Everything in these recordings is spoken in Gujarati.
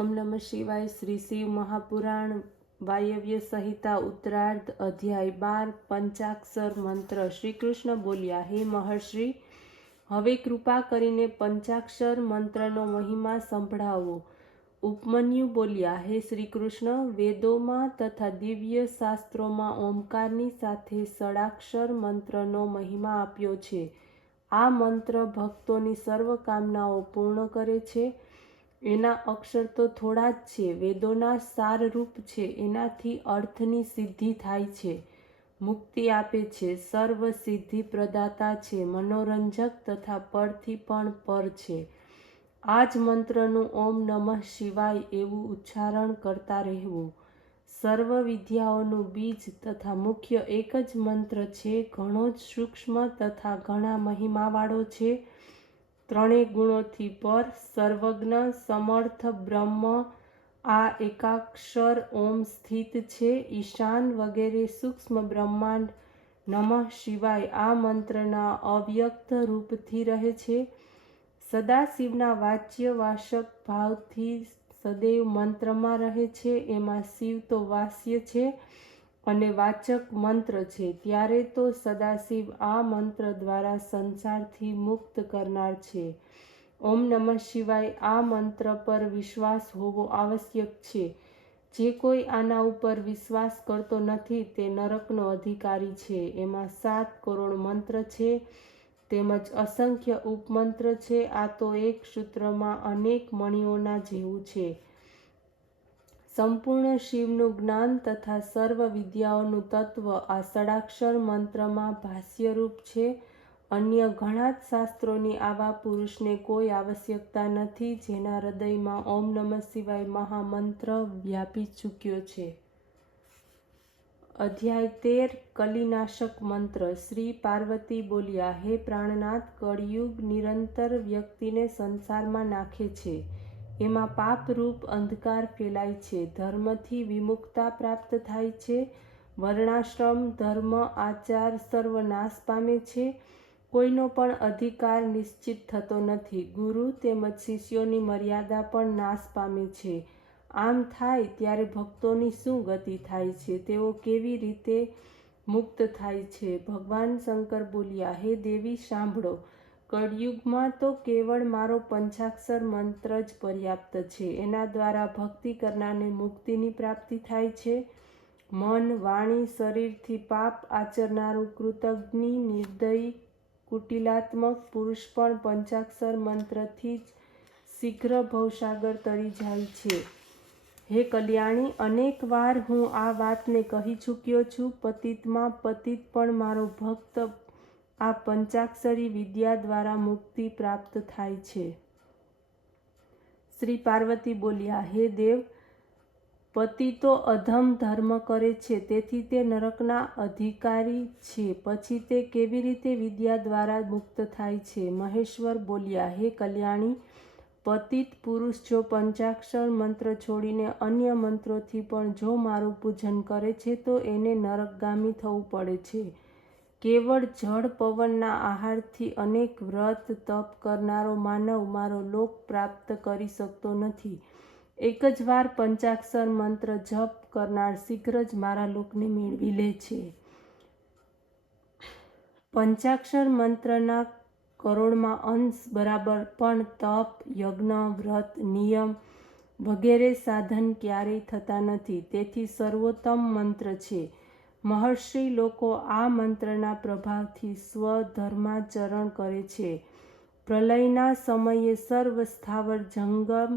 ओम नमः शिवाय। श्री शिव महापुराण वायव्य संहिता उत्तरार्ध अध्याय 12 पंचाक्षर मंत्र। श्री कृष्ण बोल्या, हे महर्षि, हवे कृपा करीने पंचाक्षर मंत्रनो महिमा संभळावो। उपमन्यु बोल्या, हे श्री कृष्ण, वेदों तथा दिव्य शास्त्रों में ओंकारनी साथे षडाक्षर मंत्रनो महिमा आप्यो छे। आ मंत्र भक्तोनी सर्व कामनाओ पूर्ण करे छे। एना अक्षर तो थोड़ा ज छे, वेदोना सार रूप छे। एनाथी अर्थनी सिद्धि थाय छे, मुक्ति आपे छे, सर्व सिद्धि प्रदाता छे, मनोरंजक तथा परथी पण पर छे। आज मंत्रनु ओम नमः शिवाय एवं उच्चारण करता रहेवुं। सर्व विद्याओनु बीज तथा मुख्य एक ज मंत्र छे। घणो ज सूक्ष्म तथा घणा महिमावाळो छे। त्रणेय गुणोथी पर, सर्वज्ञ समर्थ ब्रह्म आ एकाक्षर ओम स्थित छे। ईशान वगैरे सूक्ष्म ब्रह्मांड नमः शिवाय आ मंत्रना अव्यक्त रूपथी रहे छे। सदाशिवना वाच्य वाचक भावथी सदैव मंत्रमा रहे छे। एमां शिव तो वाच्य छे अने वाचक मंत्र छे, त्यारे तो सदाशिव आ मंत्र द्वारा संसारथी मुक्त करनार छे। ओम नमः शिवाय आ मंत्र पर विश्वास होवो आवश्यक छे। जे कोई आना उपर विश्वास करतो नथी ते नरकनो अधिकारी छे। एमां 7 करोड़ मंत्र छे तेमज असंख्य उपमंत्र छे। आ तो एक सूत्रमां अनेक मणिओना जेवुं छे। संपूर्ण शिवનું જ્ઞાન તથા સર્વ વિદ્યાઓનું તત્વ આ ષડાક્ષર મંત્રમાં ભાષ્યરૂપ છે। અન્ય ઘણા જ શાસ્ત્રોની આવા પુરુષને કોઈ આવશ્યકતા નથી જેના હૃદયમાં ઓમ નમઃ શિવાય મહામંત્ર વ્યાપી ચૂક્યો છે। અધ્યાય 13 કલિનાશક મંત્ર। શ્રી પાર્વતી બોલ્યા, હે પ્રાણનાથ, કળિયુગ નિરંતર વ્યક્તિને સંસારમાં નાખે છે। એમાં પાપરૂપ અંધકાર ફેલાય છે, ધર્મથી વિમુક્તા પ્રાપ્ત થાય છે, વર્ણાશ્રમ ધર્મ આચાર સર્વ નાશ પામે છે, કોઈનો પણ અધિકાર નિશ્ચિત થતો નથી, ગુરુ તેમજ શિષ્યોની મર્યાદા પણ નાશ પામે છે। આમ થાય ત્યારે ભક્તોની શું ગતિ થાય છે, તેઓ કેવી રીતે મુક્ત થાય છે? ભગવાન શંકર બોલ્યા, હે દેવી સાંભળો, કળિયુગમાં તો કેવળ મારો પંચાક્ષર મંત્ર જ પર્યાપ્ત છે। એના દ્વારા ભક્તિ કરનારને મુક્તિની પ્રાપ્તિ થાય છે। મન વાણી શરીરથી પાપ આચરનારું કૃતજ્ઞ નિર્દયી કુટિલાત્મક પુરુષ પણ પંચાક્ષર મંત્રથી જ શીઘ્ર ભવસાગર તરી જાય છે। હે કલ્યાણી, અનેક વાર હું આ વાતને કહી ચૂક્યો છું। પતિતમાં પતિત પણ મારો ભક્ત આ પંચાક્ષરી વિદ્યા દ્વારા મુક્તિ પ્રાપ્ત થાય છે। શ્રી પાર્વતી બોલ્યા, હે દેવ, પતિ તો અધમ ધર્મ કરે છે, તેથી તે નરકના અધિકારી છે। પછી તે કેવી રીતે વિદ્યા દ્વારા મુક્ત થાય છે? મહેશ્વર બોલ્યા, હે કલ્યાણી, પતિત પુરુષ જો પંચાક્ષર મંત્ર છોડીને અન્ય મંત્રોથી પણ જો મારું પૂજન કરે છે તો એને નરકગામી થવું પડે છે। કેવળ જળ પવનના આહારથી અનેક વ્રત તપ કરનારો માનવ મારો લોક પ્રાપ્ત કરી શકતો નથી। એક જ વાર પંચાક્ષર મંત્ર જપ કરનાર શીઘ્ર જ મારા લોકને મેળવી લે છે। પંચાક્ષર મંત્રના કરોડમાં અંશ બરાબર પણ તપ, યજ્ઞ, વ્રત, નિયમ વગેરે સાધન ક્યારેય થતા નથી, તેથી સર્વોત્તમ મંત્ર છે। મહર્ષિ લોકો આ મંત્રના પ્રભાવથી સ્વધર્માચરણ કરે છે। પ્રલયના સમયે સર્વ સ્થાવર જંગમ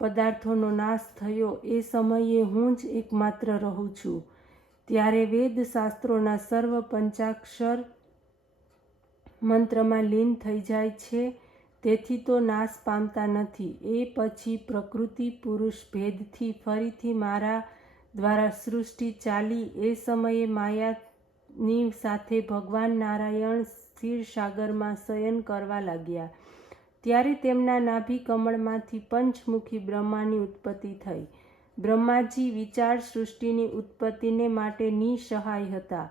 પદાર્થોનો નાશ થયો, એ સમયે હું જ એકમાત્ર રહું છું। ત્યારે વેદ શાસ્ત્રોના સર્વ પંચાક્ષર મંત્રમાં લીન થઈ જાય છે, તેથી તો નાશ પામતા નથી। એ પછી પ્રકૃતિ પુરુષ ભેદથી ફરીથી મારા દ્વારા સૃષ્ટિ ચાલી। એ સમયે માયાની સાથે ભગવાન નારાયણ ક્ષીરસાગરમાં શયન કરવા લાગ્યા। ત્યારે તેમના નાભી કમળમાંથી પંચમુખી બ્રહ્માની ઉત્પત્તિ થઈ। બ્રહ્માજી વિચાર સૃષ્ટિની ઉત્પત્તિને માટે નિસહાય હતા।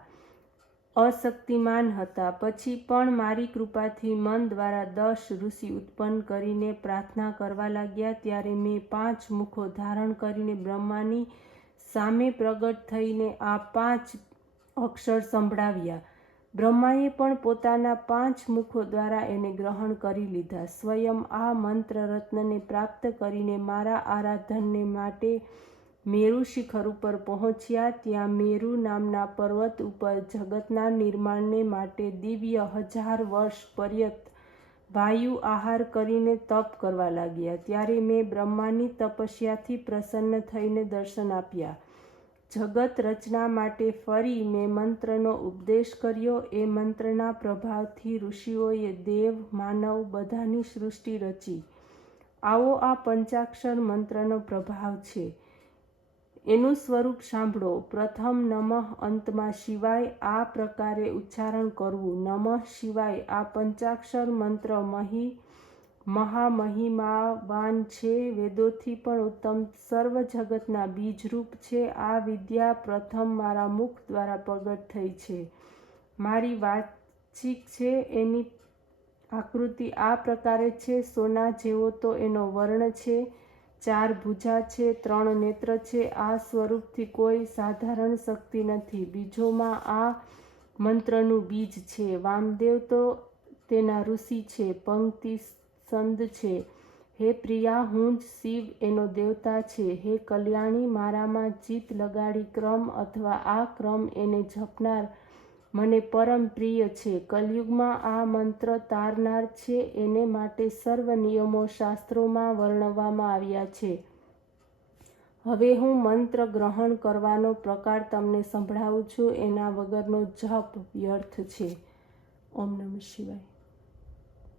અશક્તિમાન હતા. પછી પણ મારી કૃપાથી મન દ્વારા 10 ઋષિ ઉત્પન્ન કરીને પ્રાર્થના કરવા લાગ્યા. ત્યારે મેં 5 મુખો ધારણ કરીને બ્રહ્માની સામે પ્રગટ થઈને આ 5 અક્ષર સંભળાવ્યા. બ્રહ્માએ પણ પોતાના 5 મુખો દ્વારા એને ગ્રહણ કરી લીધા. સ્વયં આ મંત્ર રત્નને પ્રાપ્ત કરીને મારા આરાધનને માટે મેરુ શિખર ઉપર પહોંચ્યા. ત્યાં મેરુ નામના પર્વત ઉપર જગતના નિર્માણને માટે દિવ્ય 1000 વર્ષ પર્યંત વાયુ આહાર કરીને તપ કરવા લાગ્યા. ત્યારે મેં બ્રહ્માની તપસ્યાથી પ્રસન્ન થઈને દર્શન આપ્યા. જગત રચના માટે ફરી મેં મંત્રનો ઉપદેશ કર્યો. એ મંત્રના પ્રભાવથી ઋષિઓએ દેવ માનવ બધાની સૃષ્ટિ રચી. આવો આ પંચાક્ષર મંત્રનો પ્રભાવ છે. એનું સ્વરૂપ સાંભળો. પ્રથમ નમઃ, અંતમાં શિવાય. આ પ્રકારે ઉચ્ચારણ કરવું. નમઃ શિવાય. આ પંચાક્ષર મંત્ર મહામહિમાવાન છે. વેદોથી પણ ઉત્તમ સર્વ જગતના બીજરૂપ છે. આ વિદ્યા પ્રથમ મારા મુખ દ્વારા પ્રગટ થઈ છે. મારી વાચિક છે. એની આકૃતિ આ પ્રકારે છે. સોના જેવો તો એનો વર્ણ છે. 4 ભુજા છે, 3 નેત્ર છે. આ સ્વરૂપથી કોઈ સાધારણ શક્તિ નથી. બીજોમાં આ મંત્રનું બીજ છે. વામદેવ તો તેના ઋષિ છે. પંક્તિ સંદ છે. હે પ્રિયા, હું જ શિવ એનો દેવતા છે. હે કલ્યાણી, મારામાં ચિત્ત લગાડી ક્રમ અથવા આ ક્રમ એને જપનાર મને પરમ પ્રિય છે. કલયુગમાં આ મંત્ર તારનાર છે. એને માટે સર્વ નિયમો શાસ્ત્રોમાં વર્ણવવામાં આવ્યા છે. હવે હું મંત્ર ગ્રહણ કરવાનો પ્રકાર તમને સંભળાવું છું. એના વગરનો જપ વ્યર્થ છે. ઓમ નમઃ શિવાય.